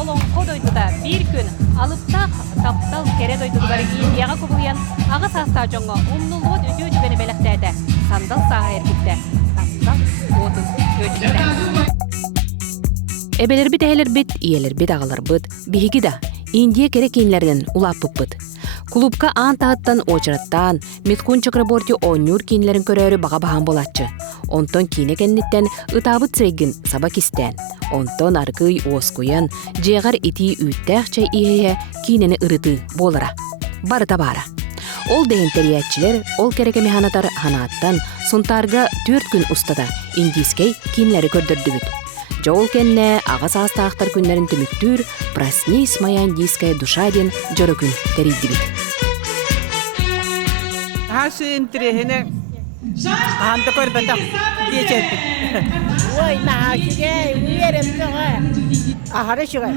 олон koduyduda bir gün alıptaq taptal kere doyduduları Indiyaga kubulayan ağı sastağıcınğı umnuluğun ödüğü cübeni belekderde sandal sağa ergitte taptal odun ödüğünde. Ebeler bit eheler bit, iyeler bit ağalar bit, bihigi da Indiya kerekinlerden ulapıp bit. Klubka an tahttan oçrattan, mitkun çakraborti onyur kinlerin körörü bağa bahan bolatçı. Onton kine kennitten ıtabıt sreygin sabak isten. Onton argıy oskuyan, jeğar iti üttähçe iheye kineni ırıtı bolara. Barıta bara. Ol deyin teriyatçiler, ol kereke mehanatar hanattan, suntarga 4 gün ustada indiskey kinleri kördürdübüt. Жол кенне ағас астақтар күнлерін түміктүр, проснись моя индийская душа ден жөрі күн терейдібіт. Хасын тірехіне ағанды көрбәді дечетті. Ой, нағашыгай, үйерім жоға. Ахары шығай.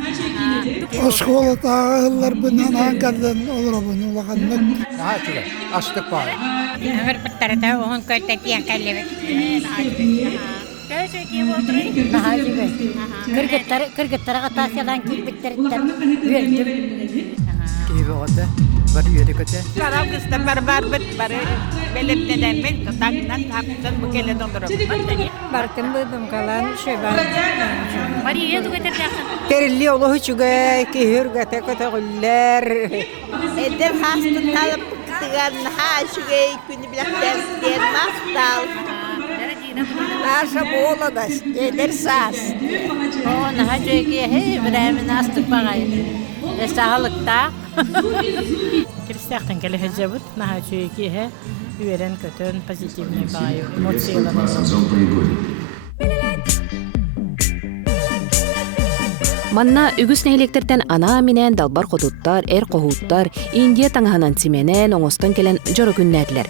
Осколотағылар бұнан аңғардан олар бұны олағанлық. Нағашыгай, аштық бар. Өмір бұттарыда оғын көрді кәлебет. Нағашыгай. Кыргыттарға тасыялан келбеттеріттер үйердім. Кейбі оғады, бар үйері көте. Қарам кісті бар біт, бары белептеден мен тұтақынан таптын бұл келетін дұрып. Бартын бұдым қалан шөбан. Бари еду көтерді. Терілі олығы жүгай, кейір көте көте ғыллер. Edem hastın alıp tıgan ha şurayı günü bilakten diyen mastal. Naşa boğula da eder sas. O nağacıgay, hey, biremin astık bağayı. Sağlıkta. Kiristiyaktan kele hecebut, nağacıgay, hey, üyeren kötün pozitifini bağayı, emosiyalarını. Манна үгіс нәйлектерден ана менен далбар қотуттар, қоғуттар, Индия таңғанан сименен оңостан келен жоры күннәділер.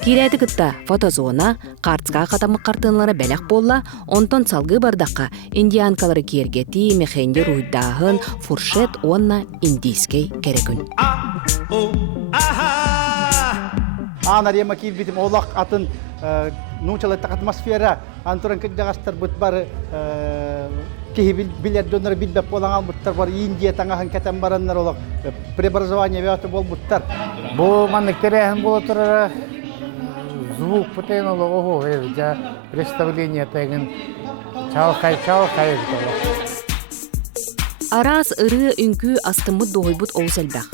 Кирәді күтті фотозона, қартыға қатамық қартынлары бәләқ болла, онтон салғы бардаққа индианкалары кергети, мехенде руйдағын, фуршет, онна индийскей керекүн. Ана рема киев битим олақ атын нучалеттақ атмосфера, антуран кәддағастар бұт бар кихи билет донор билбеп болан албыттар бар Индия таңахан кетен бараннар олақ преобразование вяты бол бұттар. Бұл маннектеряхын бола тұрары звук путен олы оғу жа представление тәгін чалқай Арас ыры үнкү астымыт доғойбут оғысэлбәқ.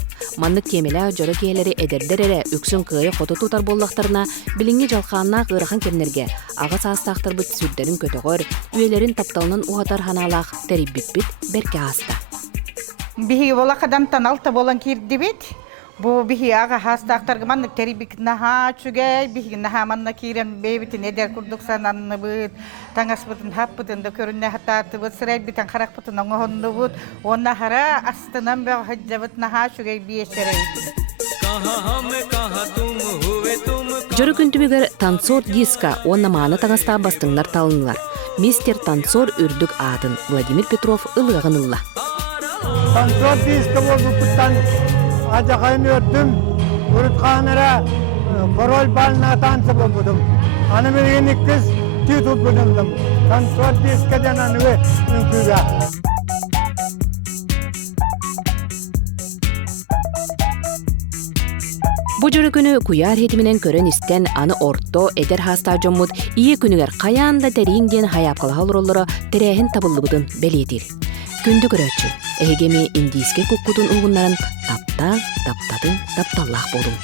Маннык кемелі жөрі кейлері әдердер үксін күйі қоты тұтар боллақтарына біліңе жалқанына ғыраған кемнерге ағас астақтар бұт сүрдерін көтіғыр, үйелерін тапталынан уғатар ханалақ тәріббіт бәрке аста. Бігі бола қадам таналта болан керді бет. Бұл бігі аға хастақтарға маннык тәрібік наға чүгәй, бігі наға манна керен бейбітін әдер күрдік сананны бұд, таңас бұтын хап бұтынды көрінне хататы бұд, сырай бітін қарақ бұтын оңғынды бұд, онна қара астынан бәғ хыджа бұд наға чүгәй бейшірей. Жөрі күнтүбегер танцор диска онна маны таңаста бастыңлар талынылар. Мистер танцор үрдік атын Владимир Петров ылығынылла. Танцор диска болу бұттан Acakayını öttüm, Urutkanıra korol balına tansı buldum. Anımırgınlık kız tütüp bulundum. Tansor diskeden anıve ünküge. Bu jörü günü kuyar hetiminen körön isten anı orto eder hasta jomut iyi günüger kayanda teringden hayapkalı halrolları terehin tabıllıbıdın beledir. Gündü göröçü, ehegemi indiske kukkudun uğunların taptallah bolun.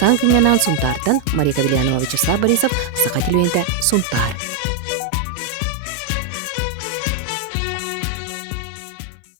Sankınyanan suntardan Marika Bilyanova Вячеслав Борисов, Сахателюенте Сунтар.